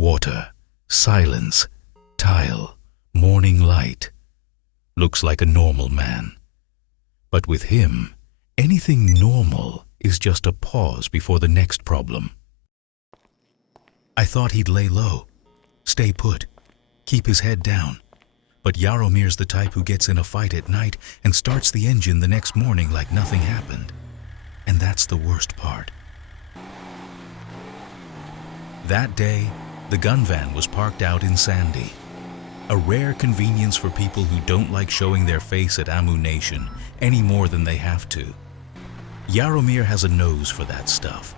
Water, silence, tile, morning light. Looks like a normal man. But with him, anything normal is just a pause before the next problem. I thought he'd lay low, stay put, keep his head down. But Jaromir's the type who gets in a fight at night and starts the engine the next morning like nothing happened. And that's the worst part. That day, the gun van was parked out in Sandy. A rare convenience for people who don't like showing their face at Ammu-Nation any more than they have to. Jaromir has a nose for that stuff.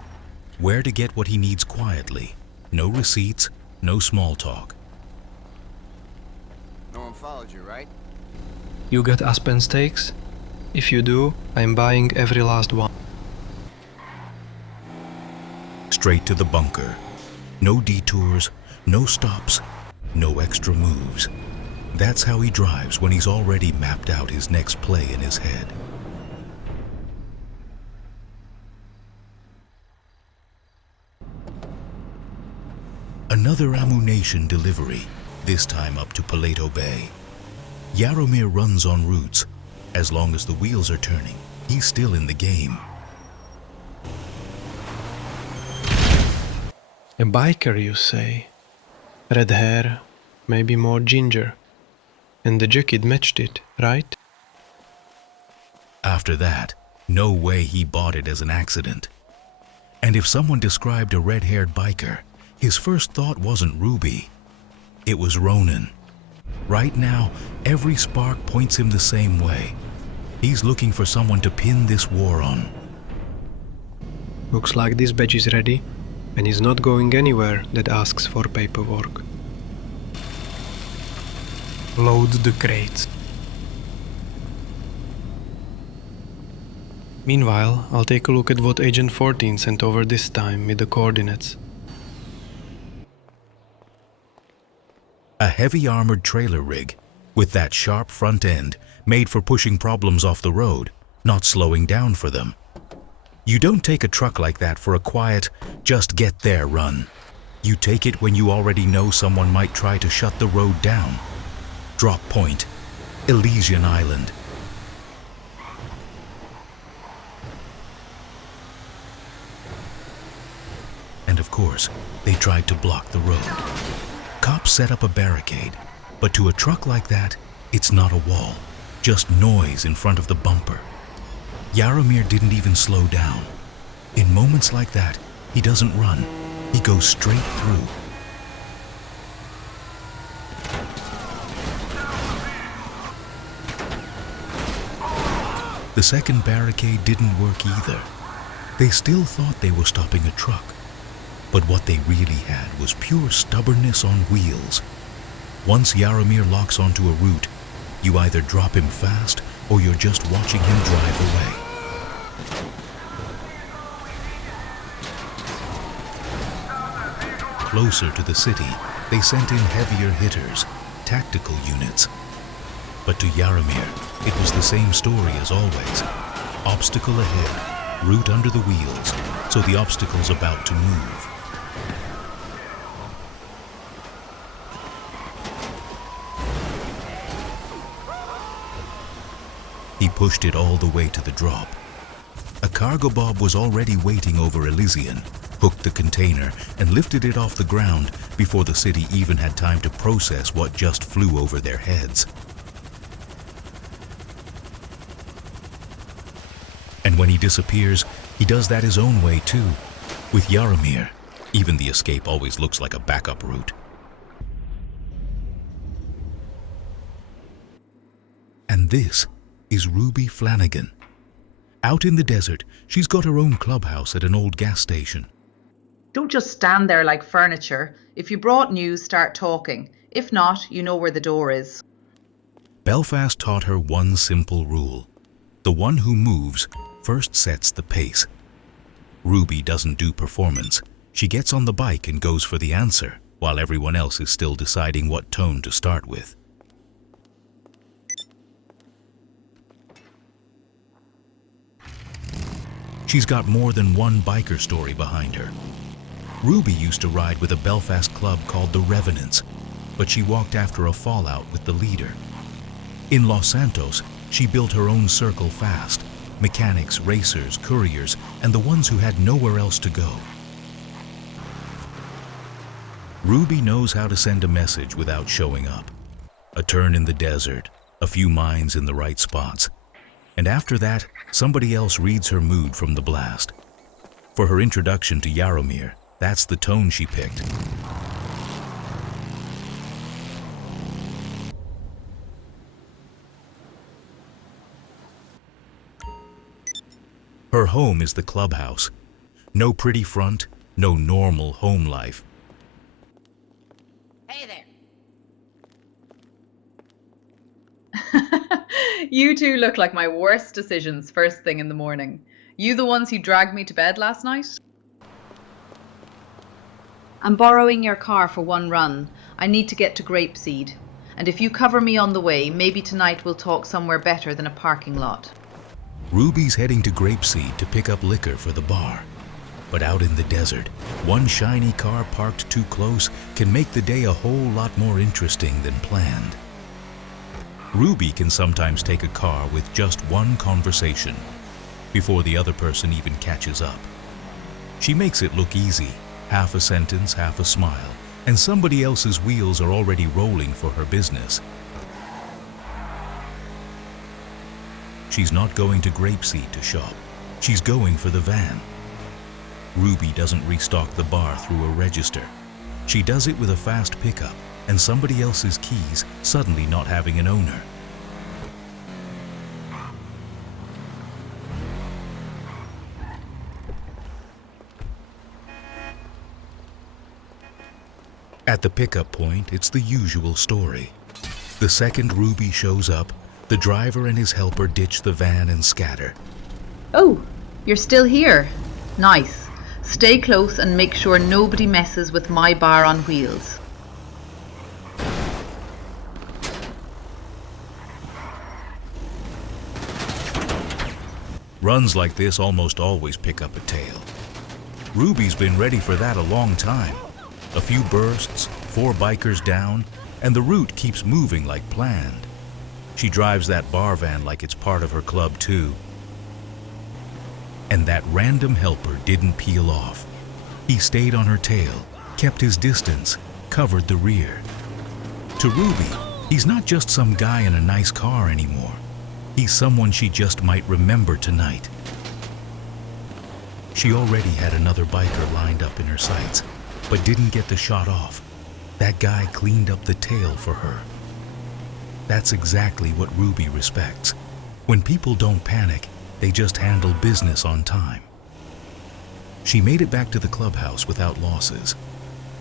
Where to get what he needs quietly. No receipts, no small talk. No one followed you, right? You got Aspen steaks? If you do, I'm buying every last one. Straight to the bunker. No detours, no stops, no extra moves. That's how he drives when he's already mapped out his next play in his head. Another Ammu-Nation delivery, this time up to Paleto Bay. Jaromir runs on routes. As long as the wheels are turning, he's still in the game. A biker, you say? Red hair, maybe more ginger. And the jacket matched it, right? After that, no way he bought it as an accident. And if someone described a red-haired biker, his first thought wasn't Ruby. It was Ronan. Right now, every spark points him the same way. He's looking for someone to pin this war on. Looks like this badge is ready, and is not going anywhere that asks for paperwork. Load the crates. Meanwhile, I'll take a look at what Agent 14 sent over this time with the coordinates. A heavy armored trailer rig, with that sharp front end made for pushing problems off the road, not slowing down for them. You don't take a truck like that for a quiet, just get there run. You take it when you already know someone might try to shut the road down. Drop point, Elysian Island. And of course, they tried to block the road. Cops set up a barricade, but to a truck like that, it's not a wall, just noise in front of the bumper. Jaromir didn't even slow down. In moments like that, he doesn't run, he goes straight through. The second barricade didn't work either. They still thought they were stopping a truck. But what they really had was pure stubbornness on wheels. Once Jaromir locks onto a route, you either drop him fast or you're just watching him drive away. Closer to the city, they sent in heavier hitters, tactical units. But to Jaromir, it was the same story as always. Obstacle ahead, route under the wheels, so the obstacle's about to move. He pushed it all the way to the drop. A cargo bob was already waiting over Elysian, hooked the container, and lifted it off the ground before the city even had time to process what just flew over their heads. And when he disappears, he does that his own way too. With Jaromir, even the escape always looks like a backup route. And this is Ruby Flanagan. Out in the desert, she's got her own clubhouse at an old gas station. Don't just stand there like furniture. If you brought news, start talking. If not, you know where the door is. Belfast taught her one simple rule. The one who moves first sets the pace. Ruby doesn't do performance. She gets on the bike and goes for the answer, while everyone else is still deciding what tone to start with. She's got more than one biker story behind her. Ruby used to ride with a Belfast club called the Revenants, but she walked after a fallout with the leader. In Los Santos, she built her own circle fast: mechanics, racers, couriers, and the ones who had nowhere else to go. Ruby knows how to send a message without showing up. A turn in the desert, a few mines in the right spots. And after that, somebody else reads her mood from the blast. For her introduction to Jaromir, that's the tone she picked. Her home is the clubhouse. No pretty front, no normal home life. Hey there. You two look like my worst decisions first thing in the morning. You the ones who dragged me to bed last night? I'm borrowing your car for one run. I need to get to Grapeseed. And if you cover me on the way, maybe tonight we'll talk somewhere better than a parking lot. Ruby's heading to Grapeseed to pick up liquor for the bar. But out in the desert, one shiny car parked too close can make the day a whole lot more interesting than planned. Ruby can sometimes take a car with just one conversation before the other person even catches up. She makes it look easy, half a sentence, half a smile, and somebody else's wheels are already rolling for her business. She's not going to Grapeseed to shop. She's going for the van. Ruby doesn't restock the bar through a register. She does it with a fast pickup and somebody else's keys suddenly not having an owner. At the pickup point, it's the usual story. The second Ruby shows up, the driver and his helper ditch the van and scatter. Oh, you're still here. Nice. Stay close and make sure nobody messes with my bar on wheels. Runs like this almost always pick up a tail. Ruby's been ready for that a long time. A few bursts, 4 bikers down, and the route keeps moving like planned. She drives that bar van like it's part of her club too. And that random helper didn't peel off. He stayed on her tail, kept his distance, covered the rear. To Ruby, he's not just some guy in a nice car anymore. He's someone she just might remember tonight. She already had another biker lined up in her sights, but didn't get the shot off. That guy cleaned up the tail for her. That's exactly what Ruby respects. When people don't panic, they just handle business on time. She made it back to the clubhouse without losses.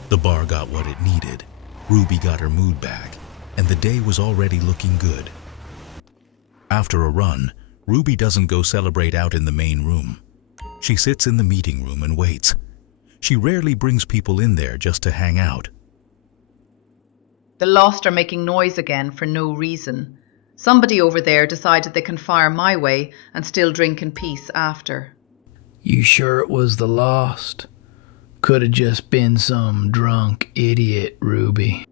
The bar got what it needed, Ruby got her mood back, and the day was already looking good. After a run, Ruby doesn't go celebrate out in the main room. She sits in the meeting room and waits. She rarely brings people in there just to hang out. The Lost are making noise again for no reason. Somebody over there decided they can fire my way and still drink in peace after. You sure it was the Lost? Could have just been some drunk idiot, Ruby.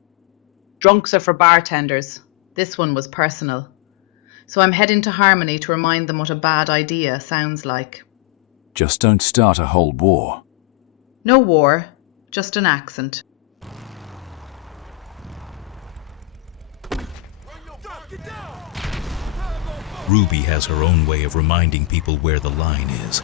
Drunks are for bartenders. This one was personal. So I'm heading to Harmony to remind them what a bad idea sounds like. Just don't start a whole war. No war, just an accent. Ruby has her own way of reminding people where the line is.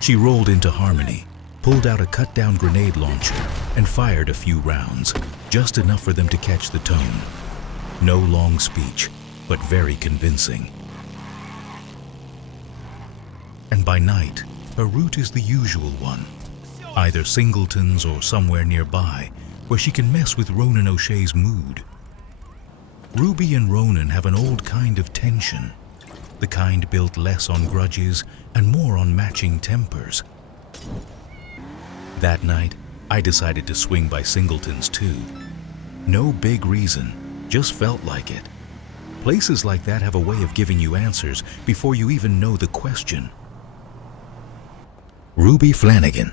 She rolled into Harmony, pulled out a cut-down grenade launcher, and fired a few rounds, just enough for them to catch the tone. No long speech, but very convincing. And by night, her route is the usual one, either Singleton's or somewhere nearby, where she can mess with Ronan O'Shea's mood. Ruby and Ronan have an old kind of tension, the kind built less on grudges and more on matching tempers. That night, I decided to swing by Singleton's too. No big reason, just felt like it. Places like that have a way of giving you answers before you even know the question. Ruby Flanagan.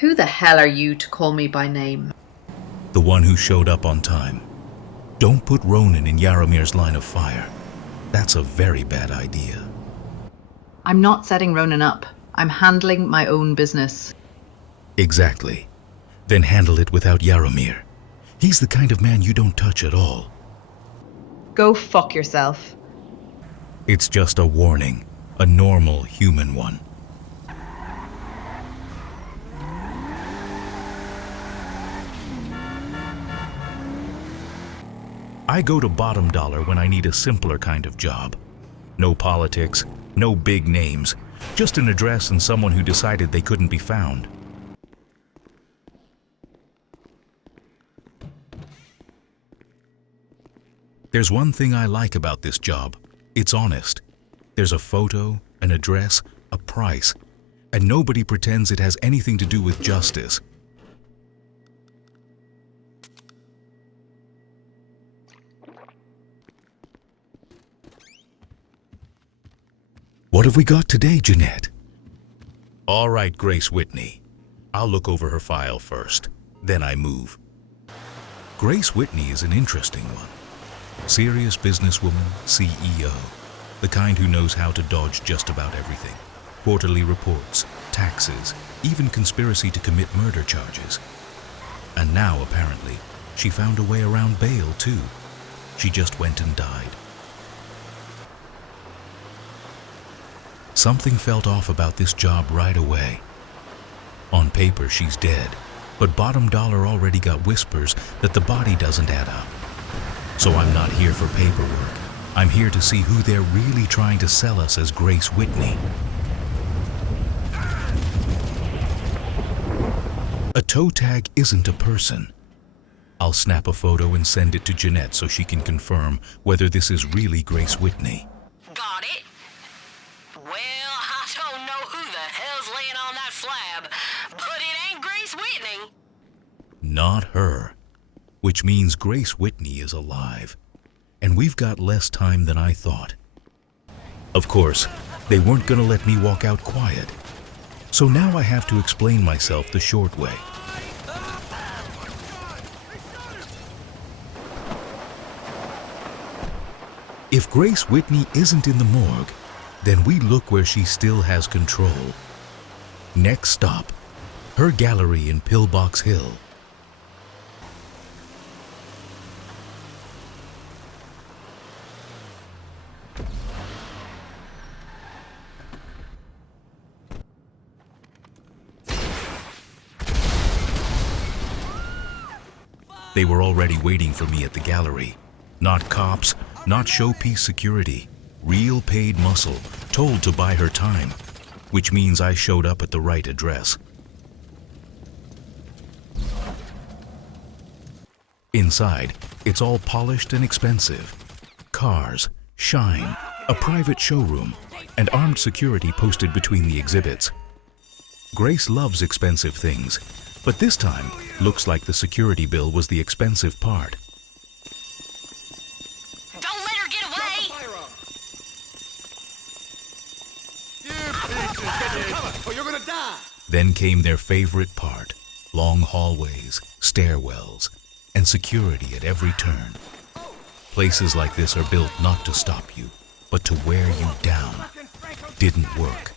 Who the hell are you to call me by name? The one who showed up on time. Don't put Ronan in Jaromir's line of fire. That's a very bad idea. I'm not setting Ronan up. I'm handling my own business. Exactly. Then handle it without Jaromir. He's the kind of man you don't touch at all. Go fuck yourself. It's just a warning, a normal human one. I go to bottom dollar when I need a simpler kind of job. No politics, no big names, just an address and someone who decided they couldn't be found. There's one thing I like about this job. It's honest. There's a photo, an address, a price, and nobody pretends it has anything to do with justice. What have we got today, Jeanette? All right, Grace Whitney. I'll look over her file first, then I move. Grace Whitney is an interesting one. Serious businesswoman, CEO, the kind who knows how to dodge just about everything. Quarterly reports, taxes, even conspiracy to commit murder charges. And now, apparently, she found a way around bail, too. She just went and died. Something felt off about this job right away. On paper, she's dead, but bottom dollar already got whispers that the body doesn't add up. So I'm not here for paperwork. I'm here to see who they're really trying to sell us as Grace Whitney. A toe tag isn't a person. I'll snap a photo and send it to Jeanette so she can confirm whether this is really Grace Whitney. Got it? Well, I don't know who the hell's laying on that slab, but it ain't Grace Whitney. Not her. Which means Grace Whitney is alive. And we've got less time than I thought. Of course, they weren't gonna let me walk out quiet. So now I have to explain myself the short way. If Grace Whitney isn't in the morgue, then we look where she still has control. Next stop, her gallery in Pillbox Hill. They were already waiting for me at the gallery. Not cops, not showpiece security. Real paid muscle, told to buy her time. Which means I showed up at the right address. Inside, it's all polished and expensive. Cars, shine, a private showroom, and armed security posted between the exhibits. Grace loves expensive things, but this time, looks like the security bill was the expensive part. Don't let her get away! Or you're gonna die! Then came their favorite part, long hallways, stairwells, and security at every turn. Places like this are built not to stop you, but to wear you down. Didn't work.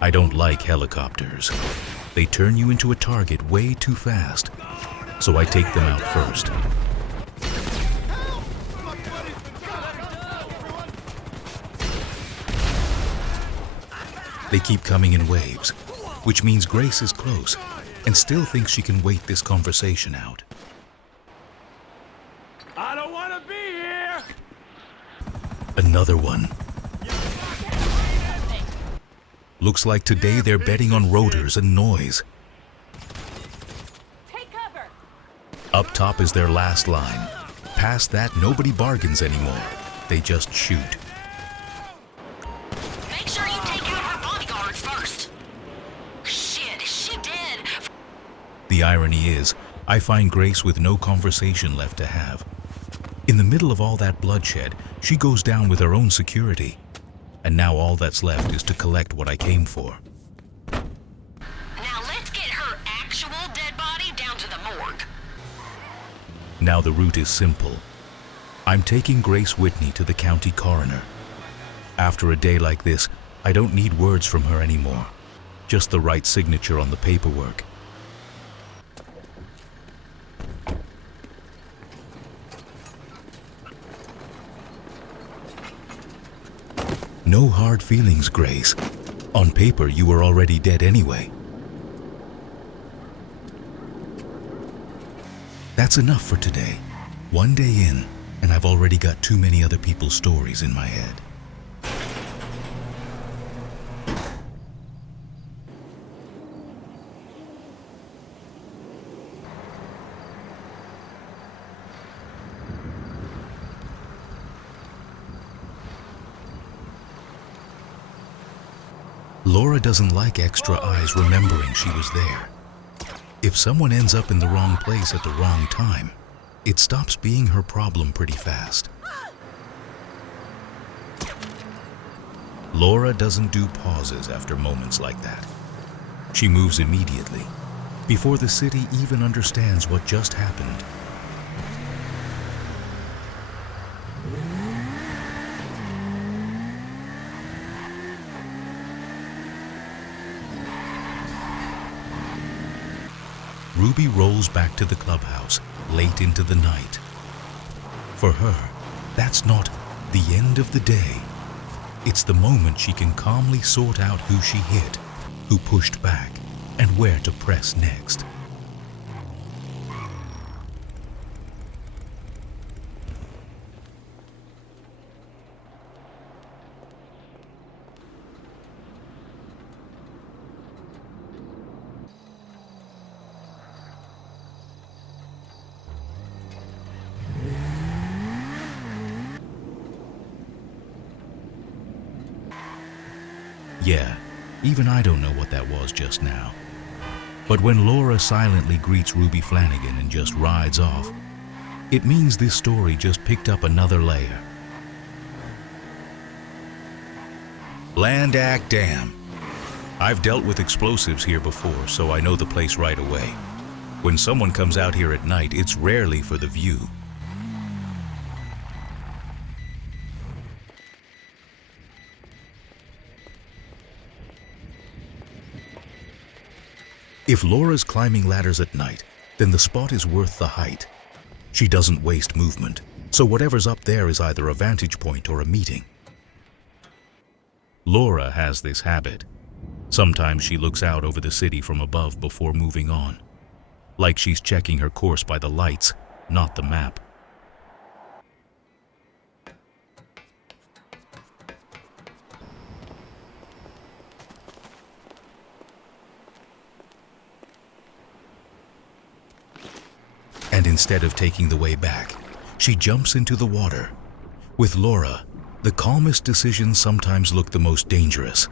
I don't like helicopters. They turn you into a target way too fast, so I take them out first. They keep coming in waves, which means Grace is close and still thinks she can wait this conversation out. I don't wanna be here! Another one. Looks like today they're betting on rotors and noise. Take cover! Up top is their last line. Past that, nobody bargains anymore. They just shoot. Make sure you take care of her bodyguards first. Shit, is she dead? The irony is, I find Grace with no conversation left to have. In the middle of all that bloodshed, she goes down with her own security. and now all that's left is to collect what I came for. Now let's get her actual dead body down to the morgue. Now the route is simple. I'm taking Grace Whitney to the county coroner. After a day like this, I don't need words from her anymore. Just the right signature on the paperwork. No hard feelings, Grace. On paper, you were already dead anyway. That's enough for today. One day in, and I've already got too many other people's stories in my head. Lora doesn't like extra eyes remembering she was there. If someone ends up in the wrong place at the wrong time, it stops being her problem pretty fast. Lora doesn't do pauses after moments like that. She moves immediately, before the city even understands what just happened. Ruby rolls back to the clubhouse late into the night. For her, that's not the end of the day. It's the moment she can calmly sort out who she hit, who pushed back, and where to press next. Yeah, even I don't know what that was just now. But when Lora silently greets Ruby Flanagan and just rides off, it means this story just picked up another layer. Land Act Dam. I've dealt with explosives here before, so I know the place right away. When someone comes out here at night, it's rarely for the view. If Lora's climbing ladders at night, then the spot is worth the height. She doesn't waste movement, so whatever's up there is either a vantage point or a meeting. Lora has this habit. Sometimes she looks out over the city from above before moving on, like she's checking her course by the lights, not the map. And instead of taking the way back, she jumps into the water. With Lora, the calmest decisions sometimes look the most dangerous.